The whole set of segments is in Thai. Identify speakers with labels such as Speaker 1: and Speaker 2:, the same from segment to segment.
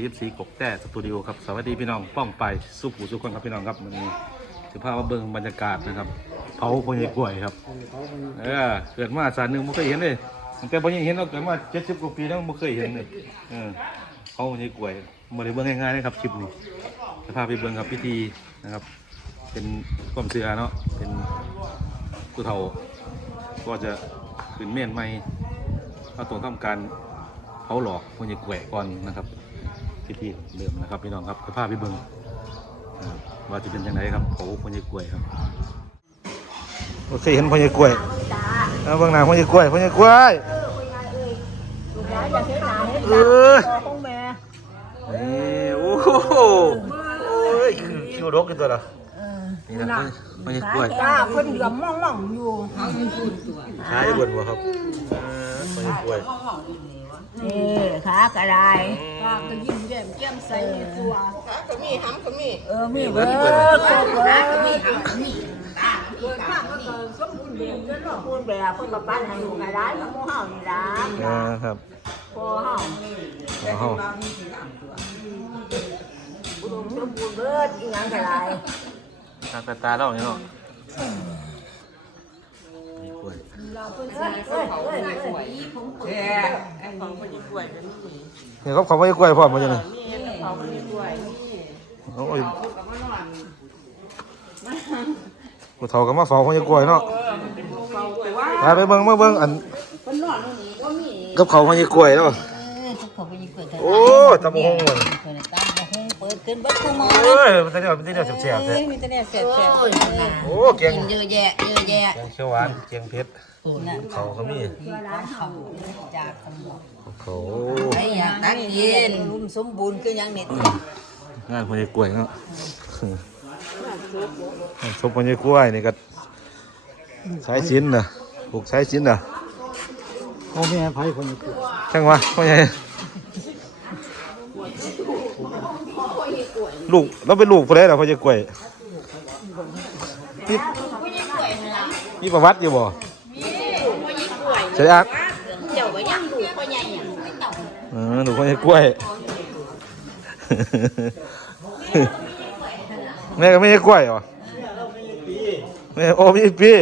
Speaker 1: ที่ยิบสีกกแต่สตูดิโอครับสวัสดีพี่น้องป้องไปสู้ผู้สู้คนครับพี่น้องครับวันนี้จะพามาเบิ่งบรรยากาศนะครับ เผาพญกล้วยครับเออเกิดมาสารหนึ่งไม่เคยเห็นเลยตั้งแต่พญเห็นเราเกิดมาเจ็ดสิบกว่าปีแล้วไม่เคยเห็นเลยเออเผาพญกล้วยมาได้เบิ่งง่ายๆนะครับคลิปนี้จะพาไปเบิ่งครับพิธีนะครับ เป็นความเชื่อเนาะเป็นผู้เฒ่าก็จะขึ้นเมียนใหม่เขาต้องทำการเขาหลอกพญแกวะก่อนนะครับ ที่ที่เดิมนะครับพี่น้องครับสภาพพี่เบิงนะครับว่าจะเป็นยังไงครับเขาพญแกวะครับโอเคเห็นพญแกวะเอาเบื้องหน้าพญแกวะพญแกวะ
Speaker 2: ลูกหลานอยากเห็นหน้าเห็น
Speaker 1: เอ
Speaker 2: ตา
Speaker 1: อ
Speaker 2: พ่อของแม่
Speaker 1: นี่โอ้โหโอ้ยคือคิวรกกันตัวละ
Speaker 2: เออ
Speaker 1: นี่นะพญแกวะ
Speaker 2: ตาเพิ่นเหลือมมองๆอยู่
Speaker 1: ขายบนวะครับเออพญแกวะ
Speaker 2: นี่ขากระได
Speaker 3: ปากก็ยิ้มแย้มแจ่มใสในตัวก็มีหำก็มี
Speaker 2: เออมีเบิดครบเบิดก็มีก็มี
Speaker 3: เกิดมากมันก็สมบูรณ์แบบจนหรอก
Speaker 2: พูดแบบเพิ่นก็ปั้นให้ลูกให้หลานมาหมู่เฮานี่ล่ะ
Speaker 1: อ่าครับ
Speaker 2: พ่อเฮา
Speaker 1: เอาเฮา
Speaker 2: อุดมสมบูรณ์เบิดอีหยังก็ได้
Speaker 1: ตาตาตาเล่าเนี่ยเนาะ พญแกวะ
Speaker 3: เราเพิ่น
Speaker 2: เอ้ยเอ้ยเอ้ยเอ้ย
Speaker 3: แช่ไอ้ของคนญี่ปุ่นก็มี
Speaker 1: นี่ครับเขาพญแกวะพร้อมมาจังเลย
Speaker 3: มีของคนญี่ปุ่นมี
Speaker 1: โอ้ย
Speaker 3: ลูกกับมานอน
Speaker 1: ผู้เฒ่าก็มาเฝ้าพญแกวะเนาะ
Speaker 3: เออมันเป็นของเก่าด้วยว่า
Speaker 1: ไปไปเบิ่งมาเบิ่งอัน
Speaker 3: เพิ่นนอนตรงนี้ก็มี
Speaker 1: กับเขาพญกล้วยเนาะ
Speaker 2: เออทุกคนก็ยิ่งเกิดเถิด
Speaker 1: โอ้ตำบักหง
Speaker 2: ขึ้นเบิดคู่หมอ
Speaker 1: เอ้ยมันจะเนี่ยมันจะเนี่ยแซ่บๆแท้
Speaker 3: มีแต่เนี่ยแซ่บ
Speaker 2: โอ้ยนั่น
Speaker 1: โอ้แกง
Speaker 2: กินเยอะแยะเยอะแยะ
Speaker 1: แกงเขียวหวานแกงเผ็ด
Speaker 2: นั่น
Speaker 1: เขาก็มี
Speaker 2: ร้านเขาจากสมุทร
Speaker 1: เขา
Speaker 2: ไอ้อยากตักกินรุมสมบูรณ์คือหยังนี่
Speaker 1: งานพญกล้วยเนาะชมพญกล้วยนี่ก็สายชิ้นน่ะปลูกสายชิ้นน่ะ
Speaker 4: พ่อแม่ไผ่คนนี้คือ
Speaker 1: ช่างวะพ่อใหญ่ ลูกเราเป็นลูกผู้ใดล่ะพญกล้วยมีมีประวัติอยู่บ่ใช่อัก
Speaker 2: เจ้าก็ยังดูพ่อใหญ่อะ
Speaker 1: เออหนูคนจะกล้วยแม่ก็ไม่ใช่กล้วยเหรอแม่โอ้ไม่ใช่ปี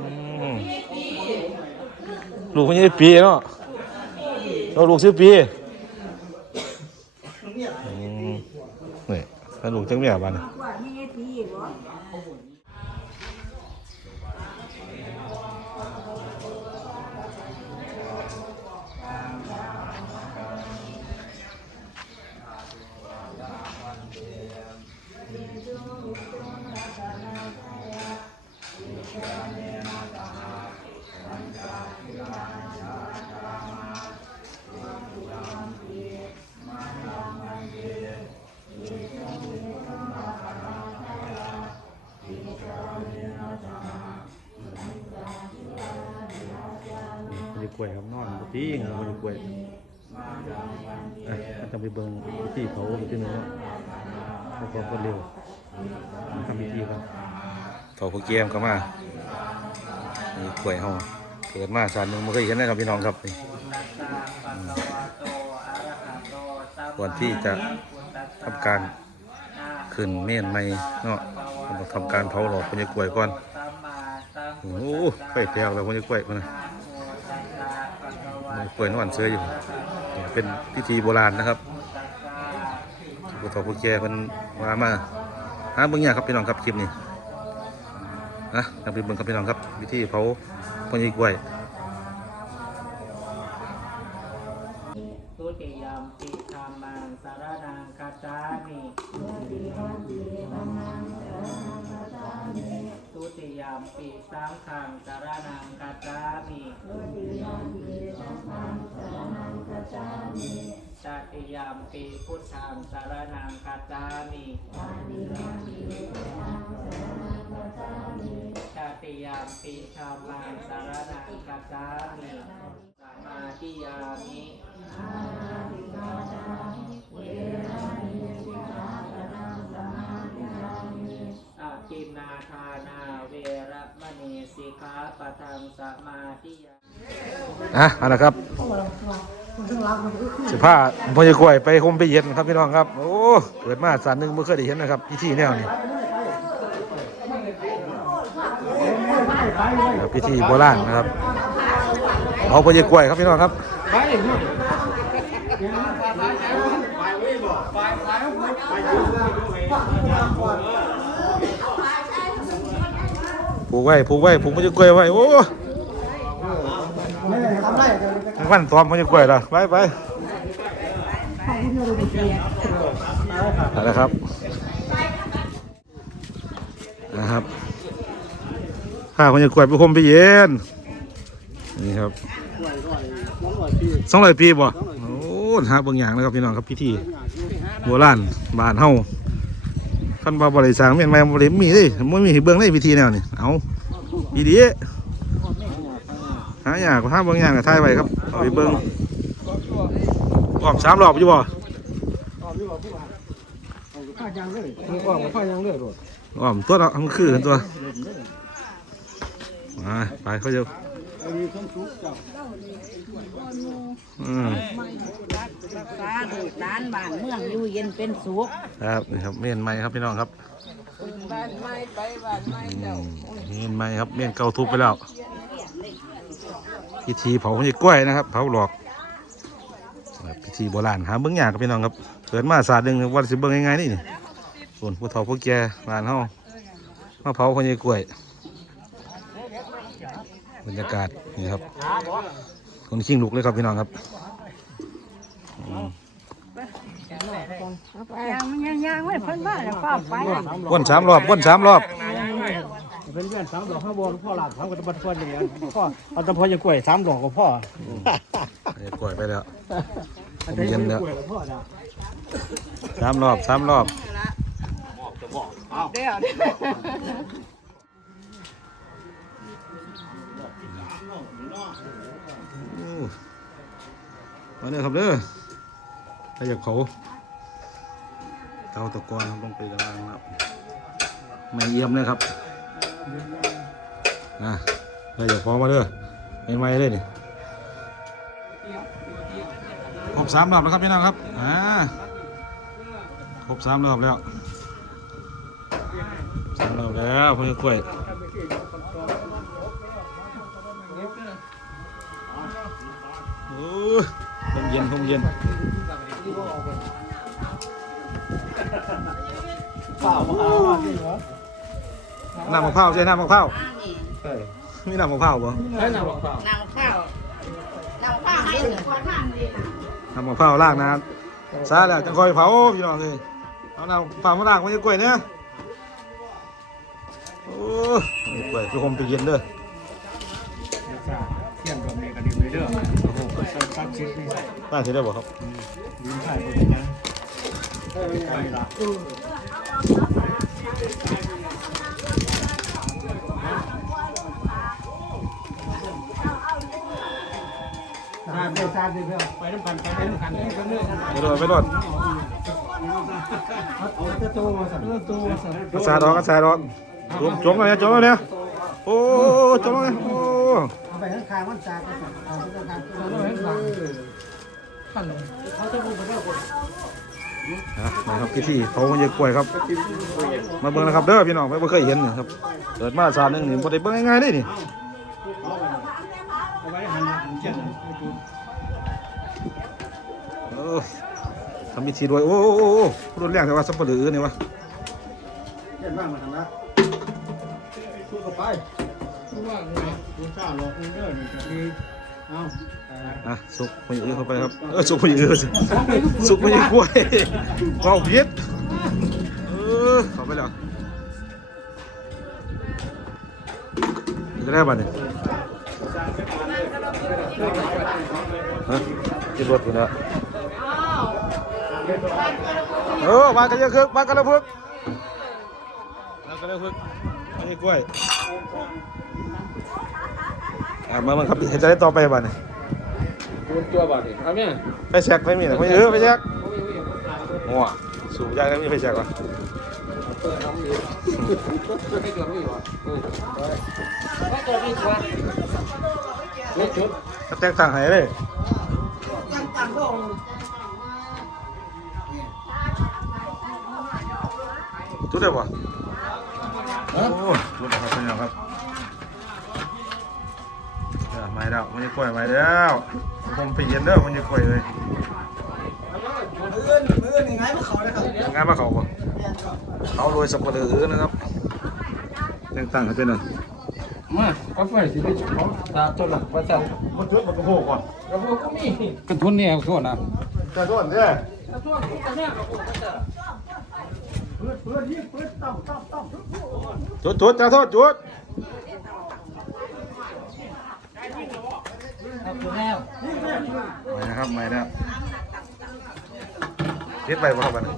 Speaker 1: อืมลูกคนนี้ปีเนาะเราลูกชื่อปี นี่ถ้าลูกจังแม่บ้าน กล้วยครับนอนปกติคนจะกล้วยเอ้ยจะไปเบิ่งพิธีเผาอีกทีหนึงเนาะเพื่อความรวดเร็วทำพิธีครับเผาพวกเกมก็มามีกล้วยเฮาเกิดมาสารหนึงไม่เคยเห็นนะครับพี่น้องครับนี่ ก่อนที่จะทำการขึ้นเมนใหม่เนาะต้องทำการเผาหลอกคนจะกล้วยก่อน โอ้โหไฟแปลวแล้วคนจะกล้วยมันนะ เปิดนวยนวลเสื้ออยู่เนี่ยเป็นพิธีโบราณนะครับที่ผู้เฒ่าผู้แก่เพิ่นว่ามาหาเบิ่งยากครับพี่น้องครับคลิปนี้นะนำไปเบิ่งครับพี่น้องครับ วิธีเผาพญกล้วย
Speaker 5: รนังกัจจามิตติยามปิพุทธังสารนังกัจจามิตติยามปิธรรมังสารนังกัจจามิสมาธิยามิอากินนาทานาเวระมณี สิกขาปะทังสมาธิยา
Speaker 1: อะเอาละครับสิผ้าพญากล้วยไปคมไปเย็นครับพี่น้องครับ โอ้เกิดมาสารหนึ่งไม่เคยได้เห็นนะครับพิธีแนวนี้พิธีโบราณนะครับเอาพญากล้วยครับพี่น้องครับ ผูกไว้ผูกไว้ผูกพญากล้วยไว้โอ้วันซ้อมพญากล้วยละไปไปเอาละครับนะครับข้าพญากล้วยไปคมไปเย็นนี่ครับสองร้อยปีบ่โอ้หาบางอย่างนะครับพี่น้องครับพิธีโบราณบานเฮา คันว่าบริสางเมียนมาบริมีเด้มันมีเบิ่งในวิธีแนวนี่เอาอีดีหาอยากหาเบิ่งอย่างก็ถ่ายไว้ครับเอาไปเบิ่งอ้อมสามรอบอยู่บ่
Speaker 4: ออ้
Speaker 1: อมตัวเนาะมันคือตัวมาไปเขาเจะ
Speaker 4: อื
Speaker 1: ม
Speaker 2: รักษาลูกหลานบ้านเมืองอยู่เย็นเป็นสุข
Speaker 1: ครับนี่ครับเมียนใหม่ครับพี่น้องครับ
Speaker 3: บ้านไม้ไปบ้านไม้เจ้าม
Speaker 1: เมียนใหม่ครับเมียนเก่าทุบไปแล้วพิธีเผาพญากล้วยนะครับ เผาหลอกแบบพิธีโบราณหาเบิ่งยากครับพี่น้องครับเกิดมาศาสตร์หนึ่งวันสิเบิ่งง่ายๆนี่นี่ส่วนผู้เฒ่าผู้แก่บ้านเฮามาเผาพญากล้วย บรรยากาศนี่ครับ คนขิงลุกเลยครับพี่น้องครับอืม
Speaker 3: ยังยังยังไม่เพิ่นมาแล้วก็ไป
Speaker 1: วนสามรอบวนสามรอบ
Speaker 4: เป็นเพื่อนสามดอกข้าวบอลพ่อหลับเขาก็จะบัดพ่ออย่างนี้พ่อเอาแต่พ่อจะกล้วยสามดอกก็พ่อ
Speaker 1: พญากล้วยไปแล้วผ
Speaker 4: อัน
Speaker 1: ม
Speaker 4: นี้
Speaker 1: เย็นแล้ว
Speaker 4: กล้วยพ่อนะ
Speaker 1: สามรอบสามรอบ
Speaker 3: เดี๋ยวเดี๋ยว
Speaker 1: โอ้มาเด้อครับเด้อถ้าอยากเผาเตาตะกอนครับลงไปกลางครับไม่เยี่ยมเลยครับนะถ้าอยากเผามาเด้อไม่ไม้เลยนี่ครบสามรอบแล้วครับพี่น้องครับอ่าครบสามรอบแล้วสามรอบแล้วพ่อนกล้วย ลมเย็นลมเย็น
Speaker 4: เปล่ามาเอาว่าที่เหรอ
Speaker 1: น้ำมะพร้าวใช่น้ำมะพร้าว
Speaker 2: นี่
Speaker 1: มีน้ำมะพร้าวบ่
Speaker 4: ใช่หนาบอกเปล่า
Speaker 2: น้ำข้าวน้ำข้าวให้ถึงคนท่านดีนะ
Speaker 1: น้ำมะพร้าวล้างน้ำซาแล้วจังคอยเผาพี่น้องเลยเอาน้ำมะพร้าวมาล้างไว้ในกล้วยเนี่ยโอ้ยกล้วยคือคมไปเย็นเด้อ
Speaker 4: เที่ยงกับเมกันดีเลยเด้อ ชิดนี่
Speaker 1: ป้าเสร็จได้บ่ครับ
Speaker 4: ยืนถ่ายไปนะซาดเลยซาดเลยเพื่อไปน้ำกันไปน้ำกันไปกันเลย
Speaker 1: ไปโดดไปโดด
Speaker 4: เอาตะโตมาสั่นตะโตมาสั่น
Speaker 1: กระซาดอกกระซาดอกจมจมเลยจมเลยโอ้จมเลยโอ้
Speaker 4: ไปข้างๆมันจากไปสั่นเอาไปข้างๆเอาไปข้างๆเขาจะพูดไปได้คน
Speaker 1: นะครับพิธีเผาเยอะกล้วยครับ มาเบิ่งนะครับเด้อพี่น้องไม่เคยเห็นนี่ครับเกิดมาชาติหนึงนี่บ่ได้เบิ่งง่ายๆเลยนี่
Speaker 4: นหลังเจ็ด
Speaker 1: เออทำพิธีด้วยโอ้โอ้โอ้โอ้รุนแรงแต่ว่าสับปะเหลือนี่วะ
Speaker 4: เจ็ดบ้างมาทำนะสู้กับไป สู้ว่าไงสู้ข้าหลอกเงินเด้อนี่ก็ดีเอา
Speaker 1: อะสุกไปยื้อเข้าไปครับ เออสุกไปยื้อสิสุกไปยื้อกล้วยเบาเพียดเออเข้าไปแล้วนี่ก็ได้บัดนี่ยฮะกินรถอยู่นะเออมากันเยอะคือมากันแล้วพึกมากันแล้วพึกมาให้กล้วย อะมามาครับเห็นจะได้ต่อไปบ้านนี่
Speaker 5: คุณตัวบ่ดิเอาเนี่ย
Speaker 1: ไปแช็กไม่มีนะไม่เออไปแช็กงัวสูบยาก็มีไปแช็กวะ
Speaker 5: ไม่เกิดไม่อยู่อะไม่เกิดไม่ชัวร์ชุดชุด
Speaker 1: แตกต่างหายเลยา
Speaker 4: งก็
Speaker 1: จุดได้ปะโอ้จุดแล้วครับพี่น้องครับเออ ไม่แล้วมันจะกล้วยไม่แล้วผมไปเย็นเด้อมันจะกล้วยเลย
Speaker 4: มืออื่นมืออื่นยังไงมาเขาเลยครับ
Speaker 1: ยังไงมาเขาปะเขาโดยสับปะเลออื่นนะครับยังตั้งเขาเป็นอะ
Speaker 5: มาก็ไฟสิได้ชุบตาตัวหลักว่าจะ
Speaker 1: มันจุดมันก็โหก่อน
Speaker 5: กระโปงก็มี
Speaker 6: กระทุนเนี่ยโทษนะ
Speaker 1: จะโดนเด้อ
Speaker 5: กระโปงก็เนี่ยกระโปงก็จะ
Speaker 1: จุดจุดจะโทษจุด
Speaker 5: เอาตัวแนว
Speaker 1: ไม่นะครับไม่แล้วเด็ดไปบ่ครับบัดนี้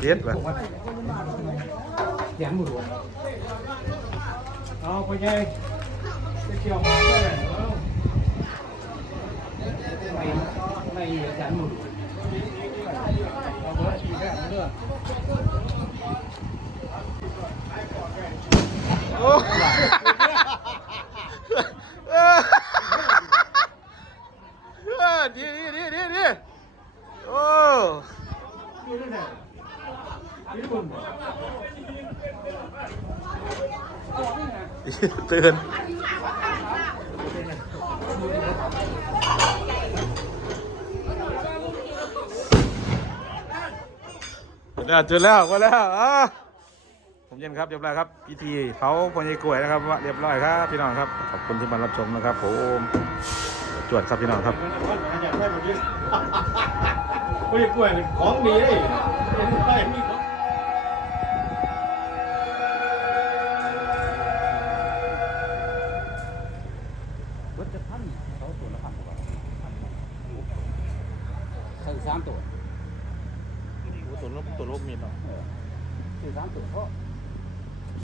Speaker 1: เด็ดไป
Speaker 6: แขนบุรุษเอาไปยัยจะเกี่ยวมาได้ไม่ไม่แขนบุรุษเอาเบอร์สี่แค่เลือก
Speaker 1: โอ้เออเออดีดีดีดีดีโอ้ ตื่นแล้วจุดแล้วมาแล้วอะผมเย็นครับเรียบร้อยครับพิธีเผาพญายกล้วยนะครับว่าเรียบร้อยครับพี่น้องครับขอบคุณที่มารับชมนะครับผมจวดครับพี่น้องครับ
Speaker 4: กล้วยกล้วยของดีเลยได้มีของ